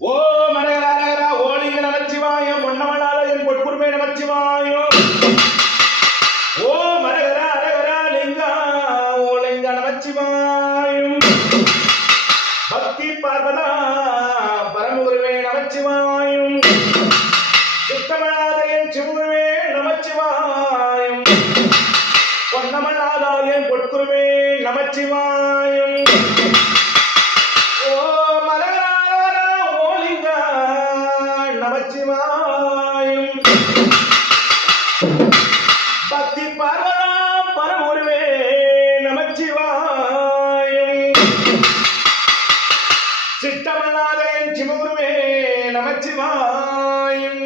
ஓ மரகர ஓலிங்க நமச்சிவாயம் பொன்னமலாலயம் பொற்குருமே நமச்சிவாயம் ஓ மரகர அரகர லிங்கா ஓலிங்க நமச்சிவாயம் பக்தி பார்வதா பரமகுருவே நமச்சிவாயம் சித்தமலாலயம் சிவகுருவே நமச்சிவாயம் பொன்னமலாலயம் பொற்குருவே நமச்சிவாயம் ஓ மரகர ஓலிங்க நமச்சிவாயம் பக்தி பார்வதா பரமகுருவே நமச்சிவாயம் சித்தமலாலயம் சிவகுருவே நமச்சிவாயம்